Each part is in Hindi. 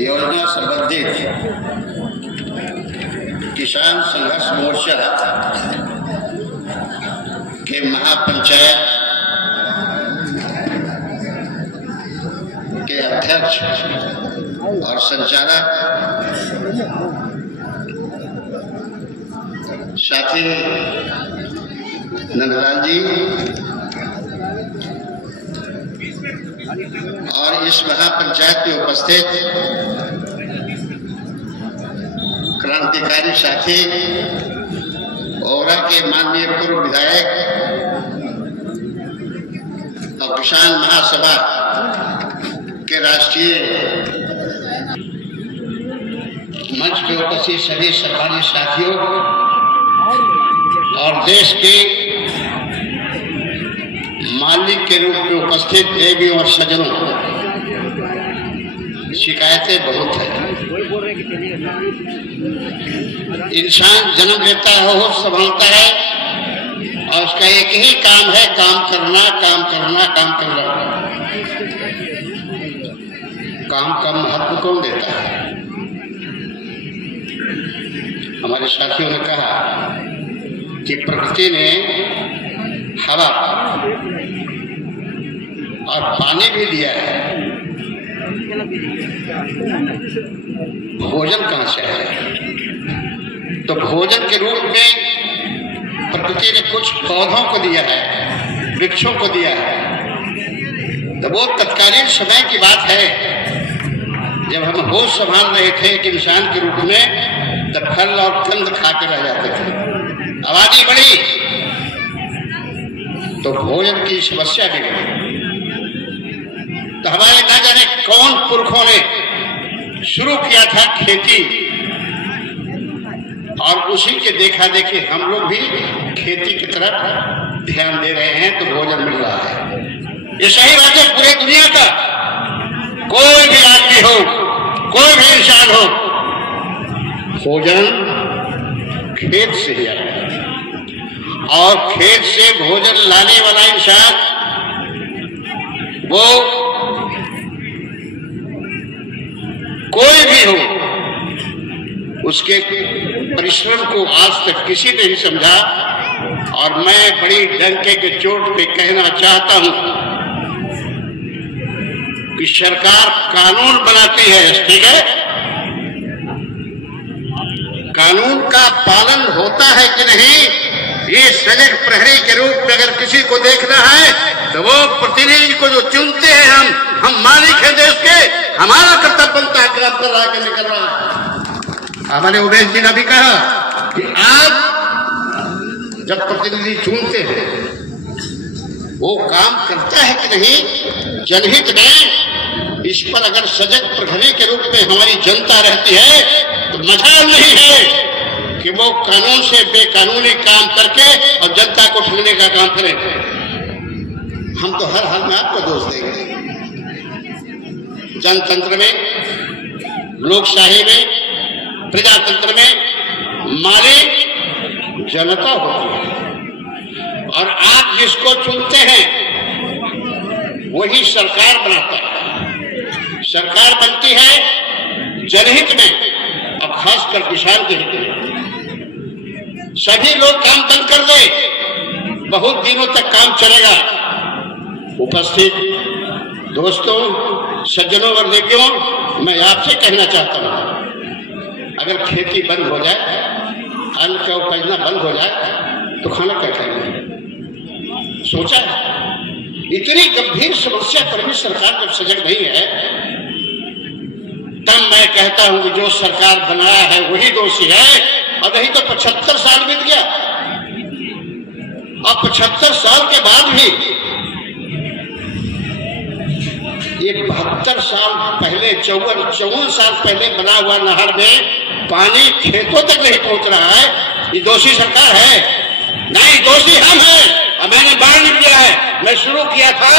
योजना संबंधित किसान संघर्ष मोर्चा के महापंचायत के अध्यक्ष और संचालक साथी नंदलाल जी और इस महापंचायत में उपस्थित क्रांतिकारी साथी ओरा के माननीय पूर्व विधायक और किसान महासभा के राष्ट्रीय मंच पे उपस्थित सभी सरकारी साथियों और देश के मालिक के रूप में उपस्थित देवियों और सज्जनों, शिकायतें बहुत है। इंसान जन्म लेता है, होश संभालता है और उसका एक ही काम है, काम करना, काम करना, काम करना। काम का महत्व कौन देता है? हमारे साथियों ने कहा कि प्रकृति ने हवा और पानी भी दिया है, भोजन कहां से है? तो भोजन के रूप में प्रकृति ने कुछ पौधों को दिया है, वृक्षों को दिया है। तो वो तत्कालीन समय की बात है जब हम होश संभाल रहे थे कि इंसान के रूप में तब फल और कंद खा के रह जाते थे। आबादी बढ़ी तो भोजन की समस्या भी बढ़ी। तो हमारे ना जाने कौन पुरखों ने शुरू किया था खेती और उसी के देखा देखी हम लोग भी खेती की तरफ ध्यान दे रहे हैं, तो भोजन मिल रहा है। ये सही बात है। पूरे दुनिया का कोई भी आदमी हो, कोई भी इंसान हो, भोजन खेत से ही आता है और खेत से भोजन लाने वाला इंसान वो कोई भी हो, उसके परिश्रम को आज तक किसी ने नहीं समझा। और मैं बड़ी डंके के चोट पे कहना चाहता हूं कि सरकार कानून बनाती है, ठीक है, कानून का पालन होता है कि नहीं, ये सजग प्रहरी के रूप में अगर किसी को देखना है तो वो प्रतिनिधि को जो चुनते हैं हम मालिक हैं देश के, हमारा कर्तव्य बनता है काम कर रहा है कि नहीं कर रहा है। हमारे उमेश जी ने भी कहा कि आज जब प्रतिनिधि चुनते हैं वो काम करता है कि नहीं जनहित में, इस पर अगर सजग प्रहरी के रूप में हमारी जनता रहती है तो मजाल नहीं है कि वो कानून से बेकानूनी काम करके और जनता को ठगने का काम करें। हम तो हर हाल में आपको दोष देंगे। जनतंत्र में, लोकशाही में, प्रजातंत्र में मालिक जनता होती है और आप जिसको चुनते हैं वही सरकार बनाता है। सरकार बनती है जनहित में और खासकर किसान के हित में। सभी लोग काम बंद कर दे, बहुत दिनों तक काम चलेगा। उपस्थित दोस्तों, सज्जनों और देवियों, मैं आपसे कहना चाहता हूं, अगर खेती बंद हो जाए, अन्न का उपजना बंद हो जाए तो खाना क्या खाएंगे? सोचा है? इतनी गंभीर समस्या पर भी सरकार जब सजग नहीं है, तब मैं कहता हूं कि जो सरकार बनाया है वही दोषी है। और नहीं तो 75 साल बीत गया और 75 साल के बाद भी ये 72 साल पहले 54 साल पहले बना हुआ नहर में पानी खेतों तक नहीं पहुंच रहा है। ये दोषी सरकार है? नहीं, दोषी हम हैं। और मैंने बाढ़ नहीं किया है। मैं शुरू किया था,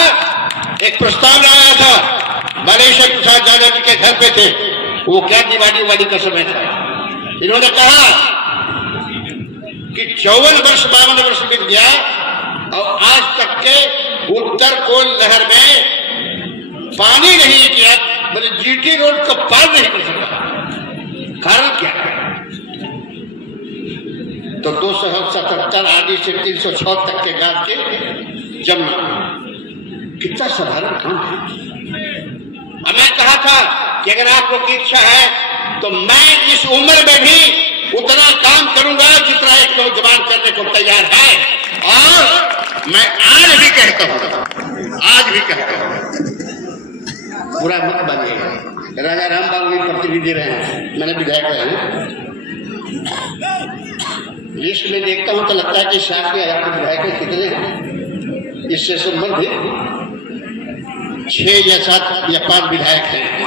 एक प्रस्ताव लाया था, बालेश्वर प्रसाद यादव जी के घर पे थे, वो क्या दिवाली का समय था। इन्होंने कहा कि 54 वर्ष 52 वर्ष बीत गया और आज तक के उत्तर कोल नहर में पानी नहीं किया, मैंने जीटी रोड को पार नहीं कर सका। कारण क्या है? तो 277 आदि से 306 तक के गांव के जमना कितना साधारण काम है। और मैं कहा था कि अगर आप लोग की इच्छा है तो मैं इस उम्र में भी उतना काम करूंगा जितना एक नौजवान करने को तैयार है। और मैं आज भी कहता हूं, पूरा मत बनिएगा। राजा राम बाबू भी प्रतिनिधि रहे हैं, मैंने विधायक है। लिस्ट में देखता हूं तो लगता है कि 60,000 विधायक कितने हैं। इससे संबंधित 6 या 7 या 5 विधायक हैं।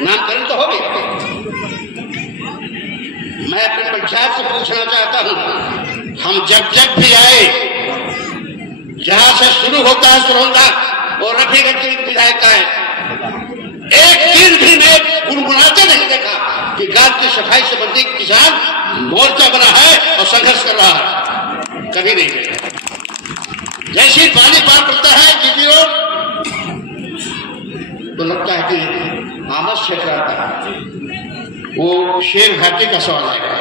नामकरण तो हो गया। मैं अपने पंचायत से पूछना चाहता हूं, हम जब भी आए, जहां से शुरू होता है सुरौंदा और रफीगंज की विधायक है, एक दिन भी मैं गुनगुनाते नहीं देखा कि गांव की सफाई संबंधी किसान मोर्चा बना है और संघर्ष कर रहा है। कभी नहीं देखा। जैसे ही पानी पार पड़ता है जीटी रोड, तो लगता है कि आमस क्षेत्र आता है, वो शेर घाटी का सवाल आएगा।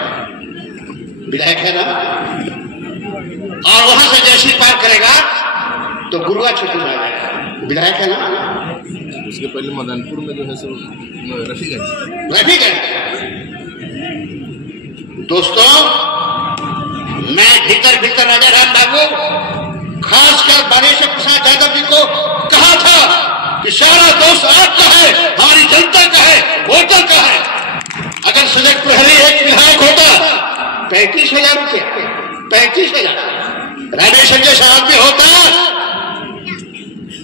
विधायक है ना, और वहां से जैसे ही पार करेगा तो गुरुआ क्षेत्र में आ जाएगा। विधायक है ना। उसके पहले मदनपुर में जो है सो रफीगंज। दोस्तों, मैं भीतर राजा राम बाबू, खासकर बालेश्वर प्रसाद यादव जी को कहा था कि सारा दोष आपका है, हमारी जनता का है, वोटर का है। अगर सजग प्रहरी एक विधायक होता 35,000 रुपया, 35,000 रामेश्वर जैसा आदमी होता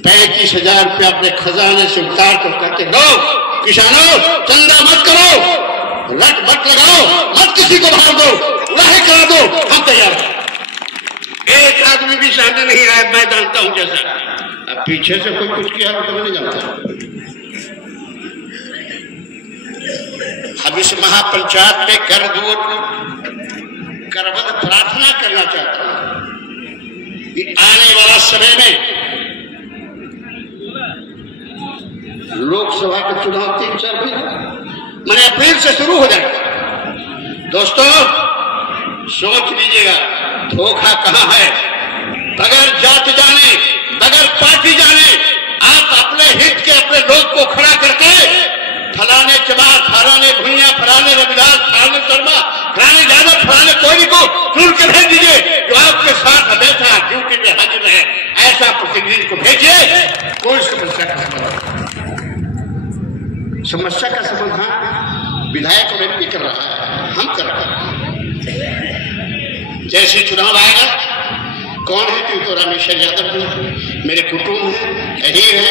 35,000 रुपया अपने खजाने से उतार कर कहते, लो किसानों चंदा मत करो, रट मत लगाओ, मत किसी को भाग दो, उड़ाहे करा दो, हम तैयार हैं। एक आदमी भी सामने नहीं आया, मैं जानता हूं जैसा। अब पीछे से कोई कुछ किया तो मैं नहीं जानता। अब इस महापंचायत में करबद्ध प्रार्थना करना चाहता हूं कि आने वाला समय में लोकसभा का चुनाव 3-4 दिन मैंने अप्रैल से शुरू हो जाएगा। दोस्तों, सोच लीजिएगा धोखा कहां है। बगैर जात जाने, बगैर पार्टी जाने, आप अपने हित के अपने लोग को खड़ा करके फलाने चमार, फलाने भुइया, फलाने रविदास, फलाने शर्मा, फलाने यादव, फलाने कोई को चुन के भेज दीजिए जो आपके साथ हमेशा ड्यूटी में हाजिर है। ऐसा प्रतिनिधि को भेजिए, कोई समस्या का समाधान विधायक और एमपी कर रहा है, हम कर रहे हैं। जैसे चुनाव आएगा, कौन है कि तो रामेश्वर यादव जी मेरे कुटुंब हैं, यही है,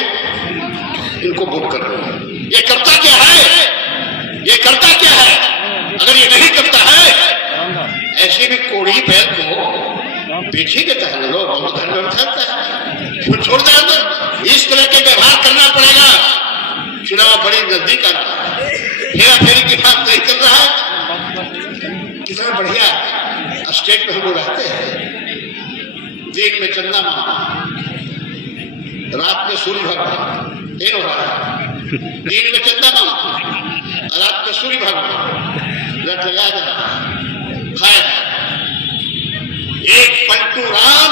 इनको वोट कर रहे हैं। ये करता क्या है? ये करता क्या है? अगर ये नहीं करता है, ऐसे भी कोड़ी बैल को बेच ही देता है, लोग बहुत घर में बैठाता है, छोड़ देता है। इस तरह के व्यवहार करना पड़ेगा। चुनाव बड़ी नजदीक आ रहा है, हेरा फेरी की बात नहीं कर रहा है। कितना बढ़िया स्टेट में हम लोग रहते हैं। दिन में चंदा मामा, रात में सूर्य भगवान, ये हो रहा है। दिन में चंदा मामा, रात में सूर्य भगवान, रट लगा जा खाए। एक पलटू राम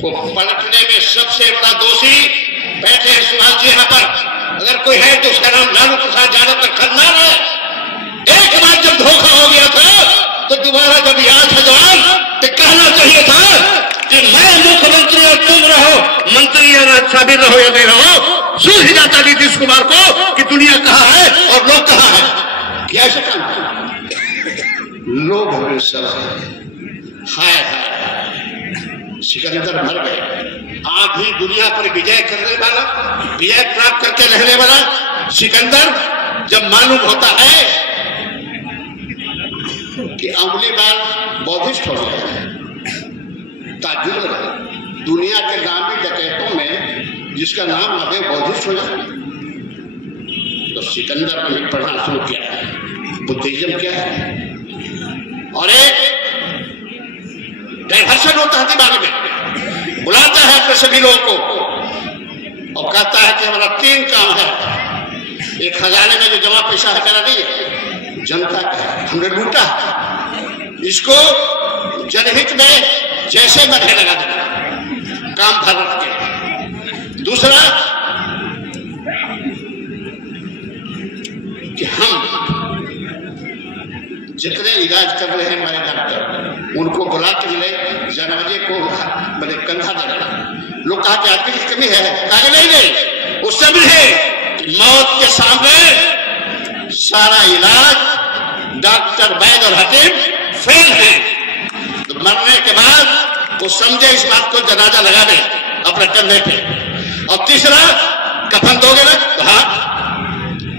को पलटने में सबसे बड़ा दोषी बैठे हैं सुभाष जी यहाँ पर। अगर कोई है तो उसका नाम लालू प्रसाद यादव का खन्ना है। एक बार जब धोखा हो गया था तो दोबारा जब याद है जवान तो कहना चाहिए था कि मैं मुख्यमंत्री और तुम रहो मंत्री, या शामिल रहो या नहीं रहो। सूझ ही जाता नीतीश कुमार को कि दुनिया कहाँ है और लोग कहाँ है। क्या ऐसा काम लोग हमें सब हाय सिकंदर मर गए। आधी दुनिया पर विजय करने वाला, विजय प्राप्त करके रहने वाला सिकंदर जब मालूम होता है कि अगली बार बौद्धिस्ट हो गया, ताज्जुब लगा। दुनिया के नामी डकैतों में जिसका नाम अबे बौद्धिस्ट हो जाए, तो सिकंदर ने पढ़ना शुरू किया है बुद्धिज्म क्या है। और एक डाइवर्सन होता है दिमाग में, सभी लोगों को, और कहता है कि हमारा 3 काम है। एक खजाने में जो जमा पैसा है मेरा नहीं है, जनता का है, हमने लूटा। इसको जनहित में जैसे मध्य लगा देना, काम भर रख के। दूसरा कि हम जितने इलाज कर रहे हैं हमारे डॉक्टर, उनको बुला के मिले, जनवरी को मैंने कंधा दे रहा। लोग कहा कि आदमी की कमी है, कहा नहीं, उससे मिले मौत के सामने सारा इलाज डॉक्टर, वैद्य और हकीम फेल है। तो मरने के बाद वो समझे इस बात को, जनाजा लगा दे अपने कंधे पे। और तीसरा, कफन दोगे ना? तो हाँ,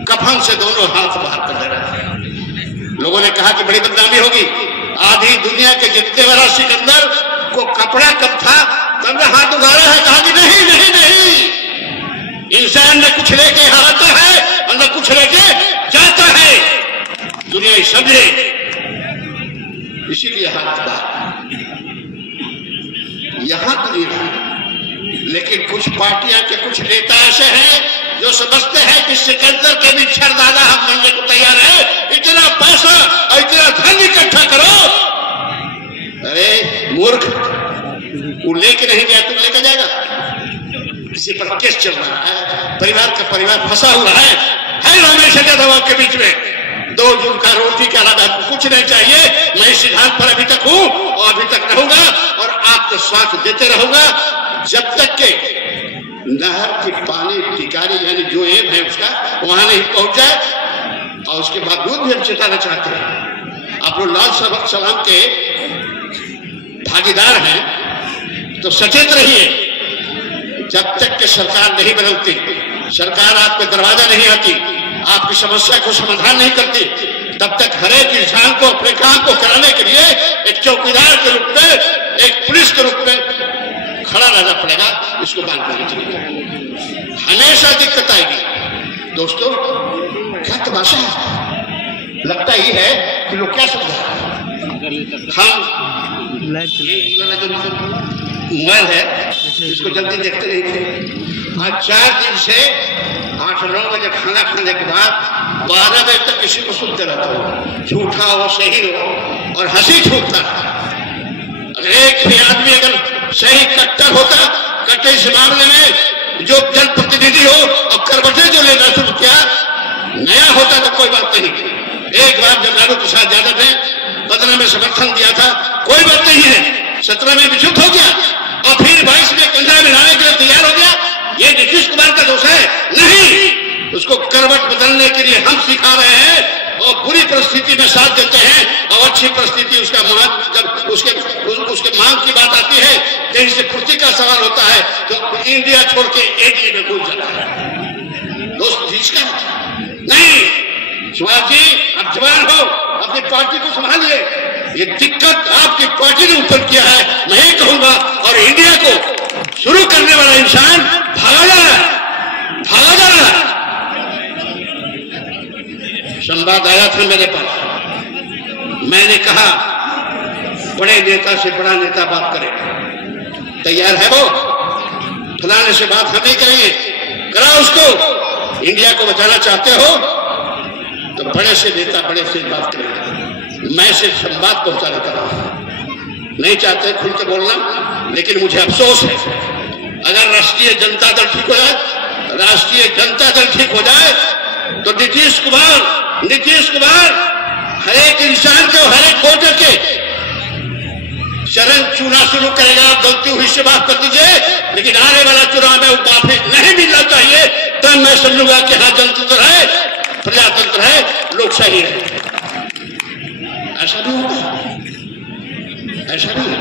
कफन से दोनों हाथ बाहर कर देना। लोगों ने कहा कि बड़ी बदनामी होगी, आधी दुनिया के जितने बड़ा सिकंदर को कपड़ा कब था तब हाथ उगाड़ा है। कहा कि नहीं नहीं नहीं, इंसान न कुछ लेके आता है और न कुछ लेके जाता है, दुनिया ही समझे, इसीलिए हाथ बाहर। यहां तो नहीं रहा, लेकिन कुछ पार्टियां के कुछ नेता ऐसे हैं जो समझते हैं कि सिकंदर के भी शरदादा हम बनने को तैयार है। इतना पैसा और इतना धन इकट्ठा करो। अरे मूर्ख, वो लेके नहीं गया, तुम लेके जाएगा? किसी पर केस चल रहा है, परिवार का परिवार फंसा हुआ है रामेश्वर यादव के बीच में। 2 जून का रोटी का अलावा कुछ नहीं चाहिए। मैं इस सिद्धांत पर अभी तक हूं और अभी तक रहूंगा, और आपको स्वास्थ्य देते रहूंगा जब तक के नहर की पानी टिकारी यानी जो एम है उसका वहां नहीं पहुंच जाए। और उसके बावजूद भी हम चेताना चाहते हैं, आप लोग लाल सलाम के भागीदार हैं तो सचेत रहिए। जब तक के सरकार नहीं बदलती, सरकार आपके दरवाजा नहीं आती, आपकी समस्या को समाधान नहीं करती, तब तक हर एक इंसान को अपने काम को कराने के लिए एक चौकीदार के रूप में, एक पुलिस के रूप में खड़ा रहना पड़ेगा। इसको बांध करना चाहिए, हमेशा दिक्कत आएगी। दोस्तों, क्या तमाशा है? लगता ही है कि लोग क्या समझा, हम मोबाइल है इसको जल्दी देखते नहीं थे। आज 4 दिन से 8-9 बजे खाना खाने के बाद 12 बजे तक किसी को सुनते रहता हो, झूठा हो सही हो, और हंसी छूटता। अगर एक भी आदमी अगर सही कट्टर होता, कट्टर इस मामले में जो जनप्रतिनिधि हो और करवटे जो लेना शुरू किया नया होता तो कोई बात नहीं। एक बार जब लालू प्रसाद यादव ने 15 में समर्थन दिया था, कोई बात नहीं है, 17 में विचुत हो गया और फिर 22 में कंधा मिलाने के लिए तैयार हो गया। ये नीतीश कुमार का दोष है? नहीं, उसको करवट बदलने के लिए हम सिखा रहे हैं और बुरी परिस्थिति में साथ देते हैं, और अच्छी परिस्थिति उसका जब उसके मांग की बात आती है, कहीं से कुर्सी का सवाल होता है तो इंडिया छोड़ के एनडीए में घुस जाता है। दोस्त जिसका नहीं, शिवाजी जी आप जवान हो, अपनी पार्टी को संभालिए। ये दिक्कत आपकी पार्टी ने उत्पन्न किया है, मैं ये कहूंगा। और इंडिया को शुरू करने वाला इंसान भागा जा रहा है। संवाद आया था मेरे पास, मैंने कहा बड़े नेता से बड़ा नेता बात करे, तैयार है वो? फलाने से बात हम नहीं करेंगे, करा उसको। इंडिया को बचाना चाहते हो तो बड़े से नेता बड़े से बात करेंगे। मैं सिर्फ संवाद पहुंचाना चाहता हूं, नहीं चाहते खुल के बोलना। लेकिन मुझे अफसोस है, अगर राष्ट्रीय जनता दल ठीक हो जाए, राष्ट्रीय जनता दल ठीक हो जाए तो नीतीश कुमार हर एक इंसान को, हर एक वोटर के चरण चूना शुरू करेगा। आप गलती हुई से माफ कर दीजिए, लेकिन आने वाला चुनाव में वो माफी नहीं मिलना चाहिए। तब मैं समझूंगा कि हाँ, जनतंत्र है, प्रजातंत्र है, लोकशाही है। ऐसा नहीं होगा, ऐसा नहीं।